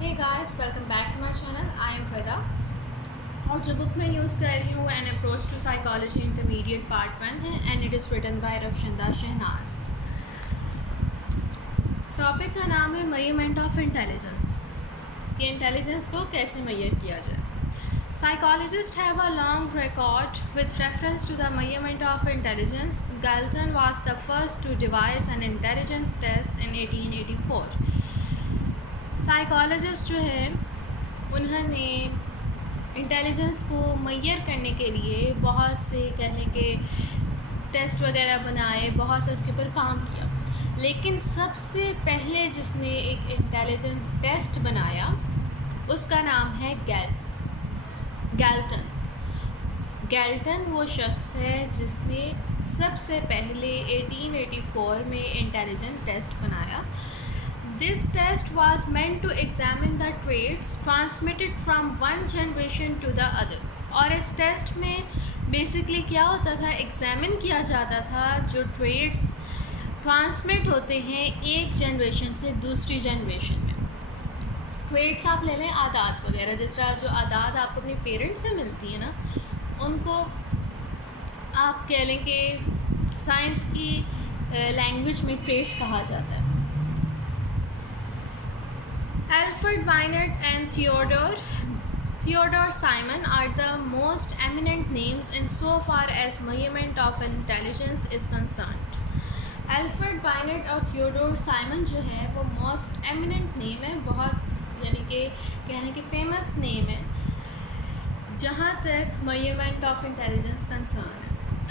Hey guys, welcome back to my channel. I am Frida और जो book मैं use कर रही हूँ an approach to psychology intermediate part 1 है and it is written by Rakshinda Shahnaz. Topic का नाम है मेजरमेंट ऑफ इंटेलिजेंस, कि इंटेलिजेंस को कैसे मेजर किया जाए। Psychologists have a long record with reference to the measurement of intelligence. Galton was the first to devise an intelligence test in 1884. Psychologist जो है उन्होंने इंटेलिजेंस को मेजर करने के लिए बहुत से कहने के टेस्ट वगैरह बनाए, बहुत से उसके ऊपर काम किया, लेकिन सबसे पहले जिसने एक इंटेलिजेंस टेस्ट बनाया उसका नाम है गैल्टन। गैल्टन वो शख्स है जिसने सबसे पहले 1884 में इंटेलिजेंस टेस्ट बनाया। This test was meant to examine the traits transmitted from one generation to the other. और इस टेस्ट में बेसिकली क्या होता था, एग्जामिन किया जाता था जो ट्रेड्स ट्रांसमिट होते हैं एक जनरेशन से दूसरी जनरेशन में। ट्रेड्स आप ले लें आदात वगैरह, जिस तरह जो आदात आपको अपने पेरेंट्स से मिलती है ना, उनको आप कह लें कि साइंस की लैंग्वेज में ट्रेड्स कहा जाता है। Alfred Binet and Theodore Simon are the most eminent names insofar as measurement of intelligence is concerned. Alfred Binet और Theodore Simon जो है वो most eminent name है, बहुत यानी कि कहने की famous name है जहाँ तक measurement of intelligence concern है।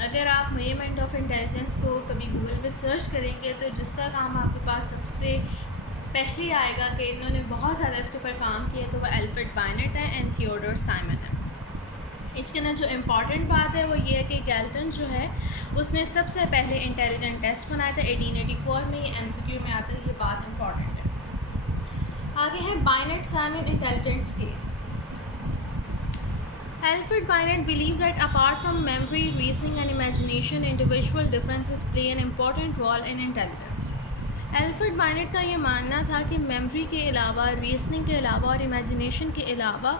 अगर आप measurement of intelligence को कभी गूगल में सर्च करेंगे तो जिसका काम आपके पास सबसे पहले आएगा कि इन्होंने बहुत ज़्यादा इसके ऊपर काम किया, तो वह एल्फ्रेड बाइनेट है एंड थियोडोर साइमन है। इसके अंदर जो इम्पॉर्टेंट बात है वो ये है कि गैल्टन जो है उसने सबसे पहले इंटेलिजेंट टेस्ट बनाया था 1884 में। ये MCQ में आता है, ये बात इम्पॉर्टेंट है। आगे है Binet Simon intelligent scale. Alfred Binet believed that apart from memory, reasoning and imagination, individual differences play an important role in intelligence. Alfred Binet का ये मानना था कि मेमोरी के अलावा, रीजनिंग के अलावा और इमेजिनेशन के अलावा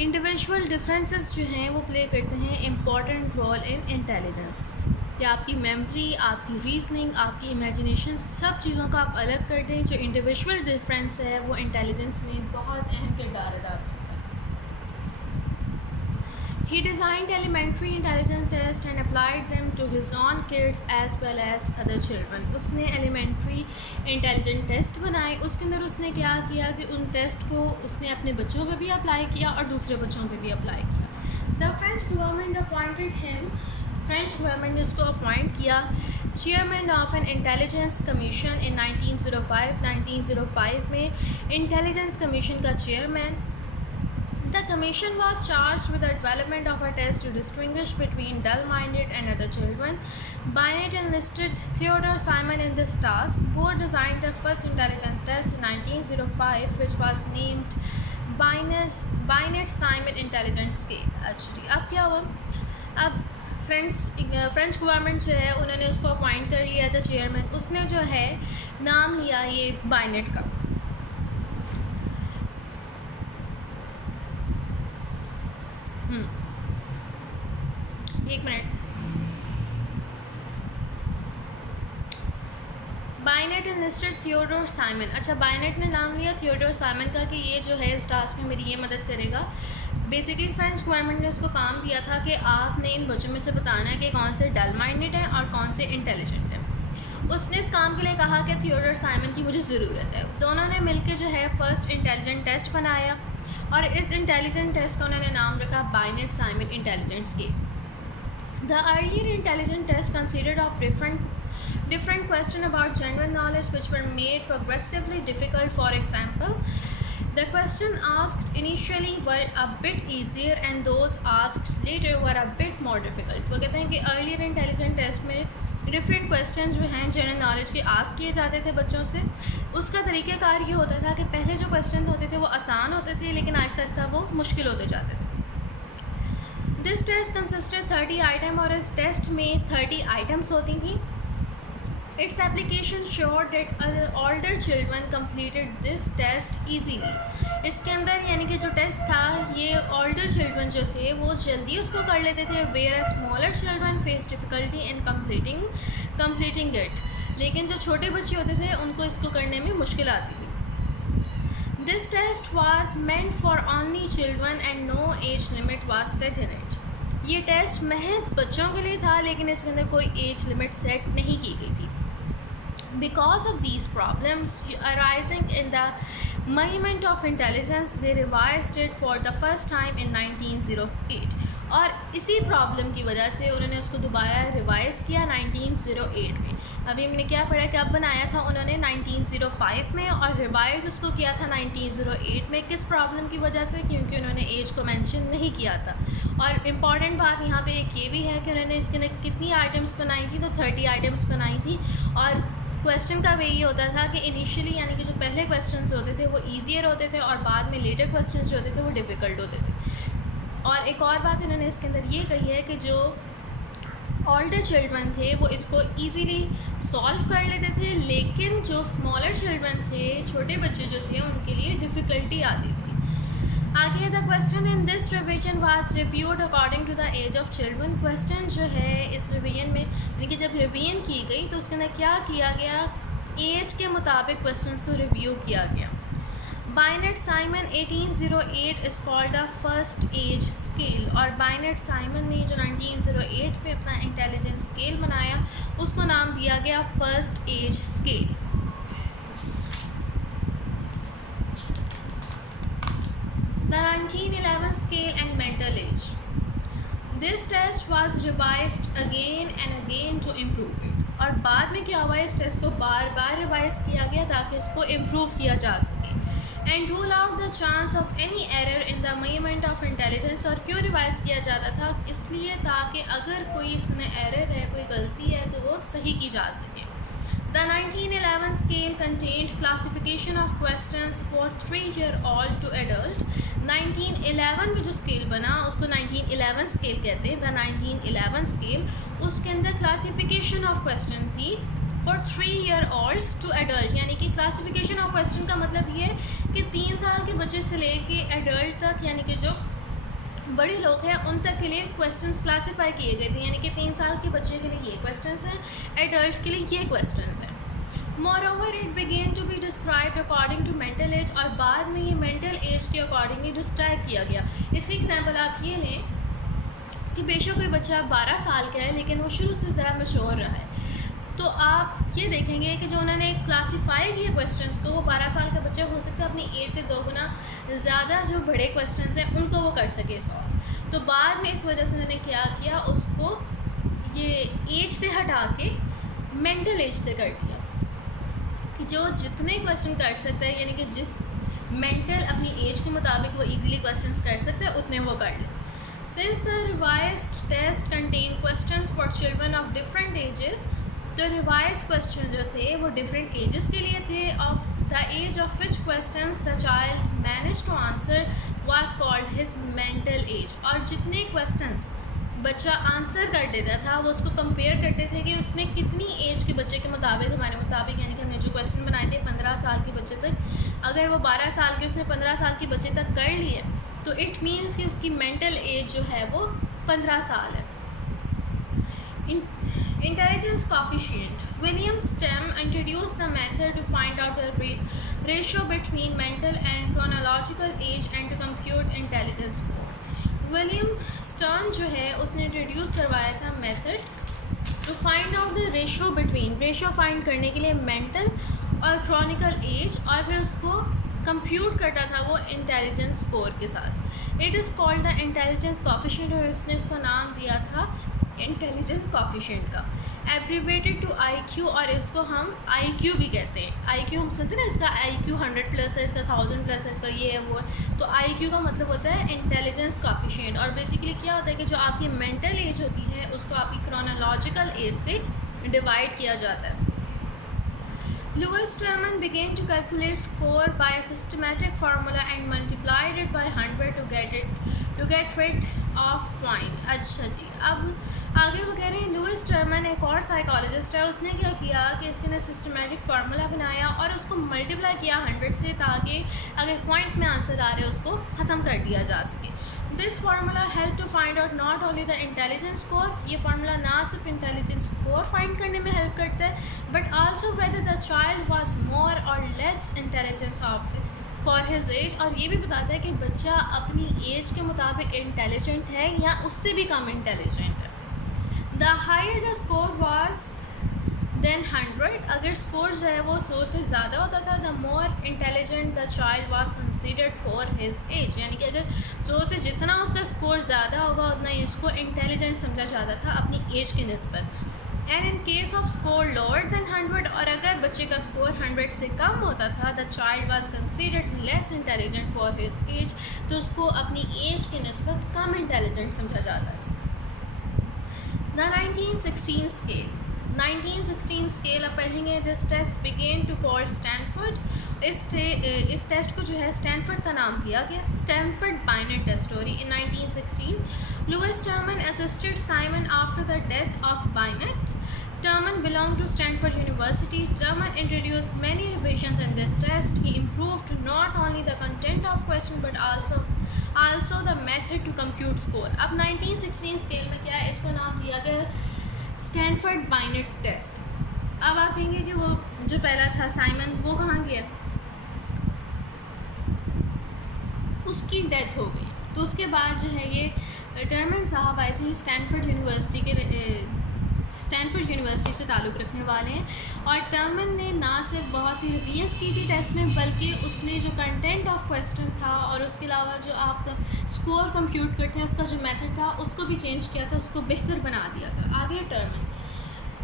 इंडिविजुअल डिफरेंसेस जो हैं वो प्ले करते हैं इम्पॉर्टेंट रोल इन इंटेलिजेंस। कि आपकी मेमोरी, आपकी रीजनिंग, आपकी इमेजिनेशन, सब चीज़ों का आप अलग कर दें, जो इंडिविजुअल डिफरेंस है वो इंटेलिजेंस में बहुत अहम किरदार अदा करता है। He designed elementary intelligence tests and applied them to his own kids as well as other children. उसने elementary intelligence test बनाए, उसके अंदर उसने क्या किया कि उन टेस्ट को उसने अपने बच्चों पे भी अप्लाई किया और दूसरे बच्चों पे भी अप्लाई किया। The French government appointed him, French government ने उसको अपॉइंट किया chairman of N intelligence commission इन 1905 में इंटेलिजेंस कमीशन का chairman. The commission was charged with the development of a test to distinguish between dull-minded and other children. Binet enlisted Theodore Simon in this task. Board designed the first intelligence test in 1905, which was named Binet-Simon Intelligence Scale. Actually, अब क्या हुआ? अब French government जो है उन्होंने उसको appoint कर लिया था चेयरमैन। उसने जो है नाम लिया ये बाइनेट का। एक मिनट। बाइनेट enlisted Theodore Simon. अच्छा, बाइनेट ने नाम लिया थियोडोर साइमन का कि ये जो है इस टास्क में मेरी ये मदद करेगा। बेसिकली फ्रेंच गवर्नमेंट ने उसको काम दिया था कि आपने इन बच्चों में से बताना है कि कौन से डल माइंडेड हैं और कौन से इंटेलिजेंट हैं। उसने इस काम के लिए कहा कि थियोडोर साइमन की मुझे ज़रूरत है। दोनों ने मिलकर जो है फर्स्ट इंटेलिजेंट टेस्ट बनाया और इस इंटेलिजेंट टेस्ट का उन्होंने नाम रखा Binet Simon intelligent scale. The earlier intelligence tests consisted of different questions about general knowledge which were made progressively difficult. For example, the questions asked initially were a bit easier and those asked later were a bit more difficult. वो कहते हैं कि earlier intelligence test में different question जो हैं general knowledge के ask किए जाते थे बच्चों से। उसका तरीक़ाकार ये होता था कि पहले जो क्वेश्चन होते थे वो आसान होते थे, लेकिन आहिस्ता आहिस्ता वो मुश्किल होते जाते थे। दिस टेस्ट कंसिस्टेड 30 आइटम और इस टेस्ट में 30 आइटम्स होती थी। Its application showed that older children completed this test easily. इसके अंदर यानी कि जो टेस्ट था ये older children जो थे वो जल्दी उसको कर लेते थे, whereas smaller children face difficulty in completing it. लेकिन जो छोटे बच्चे होते थे उनको इसको करने में मुश्किल आती थी. This test was meant for only children and no age limit was set in it. ये टेस्ट महज बच्चों के लिए था लेकिन इसके अंदर कोई एज लिमिट सेट नहीं की गई थी. Because of these problems arising in the measurement of intelligence, they revised it for the first time in 1908. और इसी प्रॉब्लम की वजह से उन्होंने उसको दोबारा रिवाइज़ किया 1908 में. अभी मैंने क्या पढ़ा कि अब बनाया था उन्होंने 1905 में और रिवाइज़ उसको किया था 1908 में. किस प्रॉब्लम की वजह से? क्योंकि उन्होंने एज को मेंशन नहीं किया था. और इम्पॉर्टेंट बात यहाँ पे एक ये भी है कि उन्होंने इसके अंदर कितनी आइटम्स बनाई थी, तो 30 आइटम्स बनाई थी. और क्वेश्चन का वे ये होता था कि इनिशियली यानी कि जो पहले क्वेश्चंस होते थे वो ईजियर होते थे और बाद में लेटर क्वेश्चंस जो होते थे वो डिफ़िकल्ट होते थे. और एक और बात इन्होंने इसके अंदर ये कही है कि जो ओल्डर चिल्ड्रन थे वो इसको इजीली सॉल्व कर लेते थे, लेकिन जो स्मॉलर चिल्ड्रन थे, छोटे बच्चे जो थे, उनके लिए डिफ़िकल्टी आती थी. आगे the question in this revision was reviewed according to the age of children. Question जो है इस रिवीजन में यानी कि जब रिवीजन की गई तो उसके अंदर क्या किया गया, एज के मुताबिक क्वेश्चंस को रिव्यू किया गया. Binet-Simon 1808 is called the first age scale. और Binet-Simon ने जो 1908 में अपना इंटेलिजेंस स्केल बनाया उसको नाम दिया गया first age scale. The 1911 scale and mental age. This test was revised again and again to improve it. और बाद में क्या हुआ, इस टेस्ट को बार बार रिवाइज किया गया ताकि इसको इम्प्रूव किया जा सके. And rule out the chance of any error in the measurement of intelligence. और क्यों रिवाइज किया जाता था? इसलिए ताकि अगर कोई इसमें एरर है, कोई गलती है तो वो सही की जा सके. The 1911 scale contained classification of questions for 3-year-old to adult. 1911 में जो स्केल बना उसको 1911 स्केल कहते हैं. The 1911 स्केल उसके अंदर क्लासिफिकेशन ऑफ क्वेश्चन थी फॉर 3-year-olds टू एडल्ट. यानी कि क्लासिफिकेशन ऑफ क्वेश्चन का मतलब ये कि 3 साल के बच्चे से लेके एडल्ट तक यानी कि जो बड़े लोग हैं उन तक के लिए क्वेश्चंस क्लासिफाई किए गए थे. यानी कि 3 साल के बच्चे के लिए ये क्वेश्चंस हैं, एडल्ट्स के लिए ये क्वेश्चंस हैं. Moreover, it began to be described according to mental age. और बाद में ये मेंटल एज के अकॉर्डिंगली डिस्क्राइब किया गया. इसकी एग्जांपल आप ये लें कि बेशक कोई बच्चा 12 साल का है लेकिन वो शुरू से ज़रा मैच्योर रहा है, तो आप ये देखेंगे कि जो उन्होंने क्लासीफाई किए क्वेश्चंस को, वो 12 साल का बच्चा हो सकता है अपनी एज से 2 गुना ज़्यादा जो बड़े क्वेश्चंस हैं उनको वो कर सके सॉल्व. तो बाद में इस वजह से उन्होंने क्या किया, उसको ये एज से हटा के मेंटल एज से कर दिया कि जो जितने क्वेश्चन कर सकता है यानी कि जिस मेंटल अपनी एज के मुताबिक वो इजीली क्वेश्चंस कर सकता है उतने वो कर ले. Since the revised test contain questions for children of different ages. तो रिवाइज क्वेश्चन जो थे वो डिफरेंट एजेस के लिए थे. Of the age of which questions the child manage to answer was called his mental age. और जितने questions बच्चा आंसर कर देता था वो उसको कंपेयर करते थे कि उसने कितनी एज के बच्चे के मुताबिक, हमारे मुताबिक यानी कि हमने जो क्वेश्चन बनाए थे 15 साल के बच्चे तक, अगर वो 12 साल के उसने 15 साल के बच्चे तक कर लिए तो इट मीन्स कि उसकी मेंटल एज जो है वो 15 साल है. Intelligence coefficient. William Stem introduced the method to find out the ratio between mental and chronological age and to compute intelligence score. William Stern जो है उसने इंट्रोड्यूस करवाया था method to find out the ratio between, ratio फाइंड करने के लिए mental और क्रॉनिकल एज, और फिर उसको कंप्यूट करता था वो इंटेलिजेंस स्कोर के साथ. It is called the intelligence coefficient और उसने उसको नाम दिया था इंटेलिजेंस कॉफिशिएंट का, एब्रीवेटेड टू IQ. और इसको हम IQ भी कहते हैं. IQ हम सुनते हैं ना, इसका IQ 100+ है, इसका 1000+ है, इसका ये है वो है. तो IQ का मतलब होता है इंटेलिजेंस कॉफिशिएंट. और बेसिकली क्या होता है कि जो आपकी मेंटल एज होती है उसको आपकी क्रोनोलॉजिकल एज से डिवाइड किया जाता है. Lewis Terman began to calculate score by a systematic formula and multiplied it by 100 to get it to get rid of point. अच्छा जी, अब आगे वो कह रहे हैं लुइस टर्मन एक और साइकोलॉजिस्ट है, उसने क्या किया कि इसके ने सिस्टमेटिक फार्मूला बनाया और उसको मल्टीप्लाई किया 100 से, ताकि अगर पॉइंट में आंसर आ रहे हो उसको ख़त्म कर दिया जा सके। This formula help to find out not only the intelligence score, ये फार्मूला ना सिर्फ इंटेलिजेंस स्कोर फाइंड करने में हेल्प करता है but also whether the child was more और less intelligence of for his age, और ये भी बताता है कि बच्चा अपनी एज के मुताबिक इंटेलिजेंट है या उससे भी कम इंटेलिजेंट है। The higher the score was than 100, अगर स्कोर जो है वो 100 से ज़्यादा होता था, the more intelligent the child was considered for his as, यानी कि अगर 100 से जितना उसका स्कोर ज़्यादा होगा उतना ही उसको इंटेलिजेंट समझा जाता था अपनी एज की निस्बत। And in case of score lower than 100, और अगर बच्चे का स्कोर 100 से कम होता था, the child was considered less intelligent for his as, तो उसको अपनी एज की निस्बत कम इंटेलिजेंट समझा जाता है। द 1916 स्केल, 1916 स्केल अब पढ़ेंगे। This test began to call Stanford, इस टेस्ट को जो है स्टैनफोर्ड का नाम दिया गया, Stanford Binet test story in 1916। Lewis Terman assisted Simon after the death of Binet. Terman belonged to Stanford University. Terman introduced many revisions in this test. He improved not only the content of question but also the method to compute score. अब 1916 scale में क्या है, इसको नाम दिया गया Stanford Binet test. अब आप कहेंगे कि वो जो पहला था साइमन, वो कहाँ गया, उसकी डेथ हो गई, तो उसके बाद जो है ये टर्मन साहब आए थे स्टैनफोर्ड यूनिवर्सिटी से ताल्लुक़ रखने वाले हैं, और टर्मन ने ना सिर्फ बहुत सी रिवीजन्स की थी टेस्ट में, बल्कि उसने जो कंटेंट ऑफ क्वेश्चन था और उसके अलावा जो आप स्कोर कंप्यूट करते हैं उसका जो मेथड था उसको भी चेंज किया था, उसको बेहतर बना दिया था। आगे Terman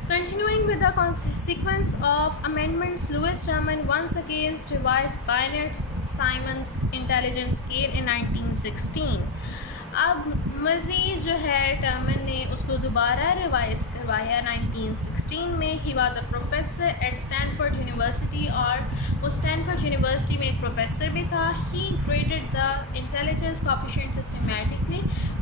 Continuing with the sequence of amendments, Lewis Terman once again revised Binet-Simon's intelligence scale in 1916. अब मज़ीद जो है टर्मन ने उसको दोबारा रिवाइज करवाया 1916 में। He was a professor at Stanford University, और वो स्टैनफोर्ड यूनिवर्सिटी में एक प्रोफेसर भी था। He graded the intelligence coefficient systematically,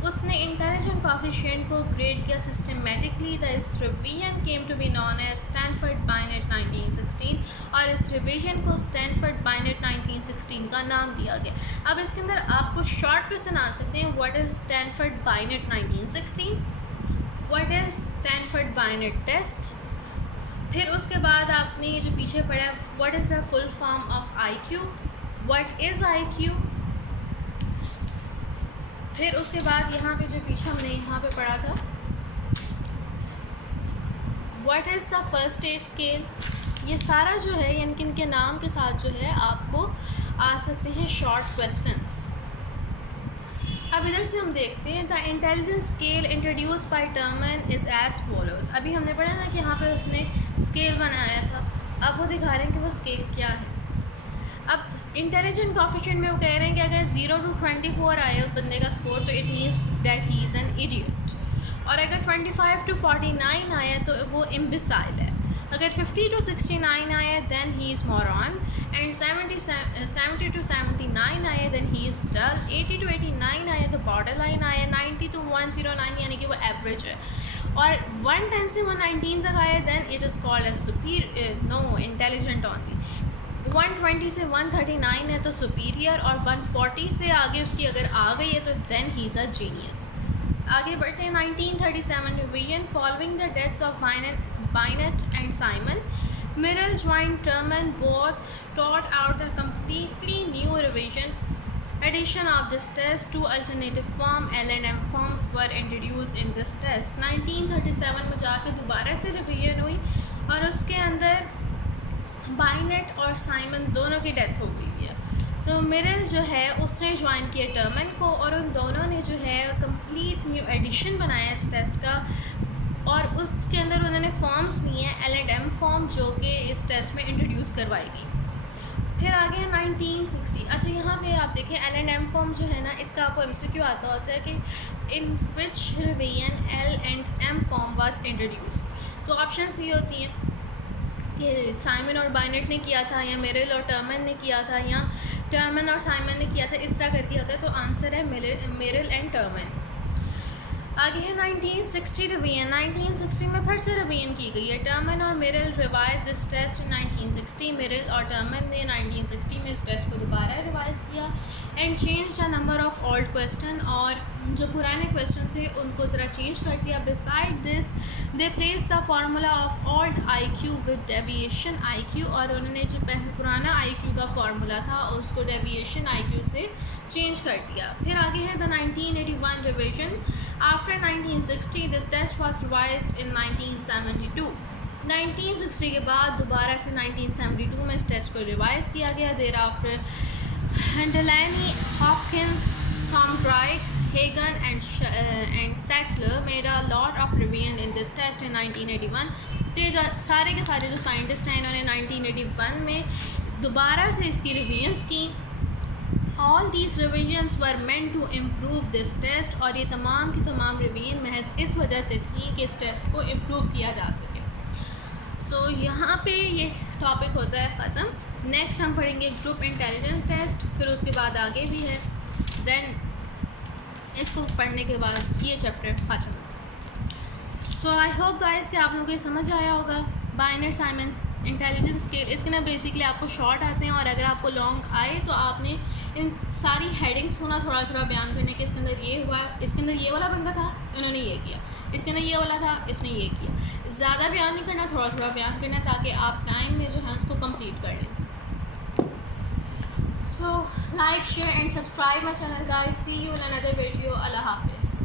उसने इंटेलिजेंट कोफिशिएंट को ग्रेड किया systematically. This revision came to be known as Stanford Binet 1916, और इस रिवीजन को स्टैनफोर्ड बाइनेट 1916 का नाम दिया गया। अब इसके अंदर आपको शॉर्ट क्वेश्चन आ सकते हैं, what is Stanford Binet 1916, what is Stanford Binet test, फिर उसके बाद आपने ये जो पीछे पढ़ा है what is the full form of IQ, what is IQ, फिर उसके बाद यहाँ पे जो पीछे हमने यहाँ पे पढ़ा था what is the first stage scale. ये सारा जो है यानी कि इनके नाम के साथ जो है आपको आ सकते हैं शॉर्ट क्वेश्चंस। अब इधर से हम देखते हैं the intelligence scale introduce by Terman is as follows. अभी हमने पढ़ा ना कि यहाँ पे उसने स्केल बनाया था, अब वो दिखा रहे हैं कि वो स्केल क्या है। अब इंटेलिजेंट कोफिशिएंट में वो कह रहे हैं कि अगर 0 to 24 आए उस बंदे का स्कोर तो it means that he is an idiot, और अगर 25 to 49 आया तो वो इम्बिसाइल है, अगर 50 to 69 आया then he is moron, and 70 to 79 आया then he is dull, 80 to 89 आया तो बॉर्डर लाइन आया, 90 to 109 यानी कि वो एवरेज है, और 110 से 119 तक आया then it is called as superior, no intelligent only. 120 से 139 है तो सुपीरियर, और 140 से आगे उसकी अगर आ गई है तो then he is a genius. आगे बढ़ते हैं 1937 revision following the deaths of Binet and Simon, Merrill joined Terman, both taught out a completely new revision edition of this test. Two alternative form L&M forms were introduced in this test. 1937 में जाकर दोबारा से revision हुई और उसके अंदर बाइनेट और Simon दोनों की डेथ हो गई है, तो मिरल जो है उसने ज्वाइन किया टर्मन को, और उन दोनों ने जो है कंप्लीट न्यू एडिशन बनाया इस टेस्ट का, और उसके अंदर उन्होंने फॉर्म्स लिए हैं L&M फॉर्म जो कि इस टेस्ट में इंट्रोड्यूस करवाई गई। फिर आगे 1960। अच्छा यहाँ पे आप देखें L&M फॉर्म जो है ना, इसका आपको MCQ आता होता है कि in which revision L&M form was introduced, तो ऑप्शंस ये होती हैं कि साइमन और बाइनेट ने किया था, या मेरिल और टर्मन ने किया था, या टर्मन और साइमन ने किया था, इस तरह करके होता है, तो आंसर है मेरिल एंड टर्मन। आगे है 1960 रिवीजन। 1960 में फिर से रिवीजन की गई है। टर्मन और Merrill revise this test in 1960। Merrill और टर्मन ने 1960 में इस टेस्ट को दोबारा रिवाइज किया and change the number of old question, और जो पुराने क्वेश्चन थे उनको ज़रा चेंज कर दिया। Beside this they place the formula of old I Q with deviation I Q, और उन्होंने जो पुराना आई क्यू का फार्मूला था उसको डेविएशन आई क्यू से चेंज कर दिया। फिर आगे है the 1981 revision. After 1960 this test was revised in 1972। 1960 के बाद दोबारा से 1972 में इस टेस्ट को रिवाइज किया गया। There after Delaney, Hopkins, Thomwright, Hagen and Sattler made a lot of revision in this test in 1981। तो ये जो सारे के सारे जो साइंटिस्ट हैं इन्होंने 1981 में दोबारा से इसकी रिविजन्स की। All these revisions were meant to improve this test, और ये तमाम की तमाम रिविजन महज इस वजह से थी कि इस टेस्ट को इम्प्रूव किया जा सके। सो यहाँ पे ये टॉपिक होता है ख़त्म। नेक्स्ट हम पढ़ेंगे ग्रुप इंटेलिजेंस टेस्ट, फिर उसके बाद आगे भी है, देन इसको पढ़ने के बाद ये चैप्टर ख़त्म। सो आई होप गाइस कि आप लोगों को ये समझ आया होगा। बायनेट साइमन इंटेलिजेंस के इसके ना बेसिकली आपको शॉर्ट आते हैं, और अगर आपको लॉन्ग आए तो आपने इन सारी हेडिंग्स होना थोड़ा थोड़ा बयान करने के, इसके अंदर ये हुआ, इसके अंदर ये वाला बंदा था, इन्होंने ये किया, इसके अंदर ये वाला था, इसने ये किया। ज़्यादा बयान नहीं करना, थोड़ा थोड़ा बयान करना, ताकि आप टाइम में जो है उसको कंप्लीट कर लें। So like, share and subscribe my channel guys. See you in another video. Allah Hafiz.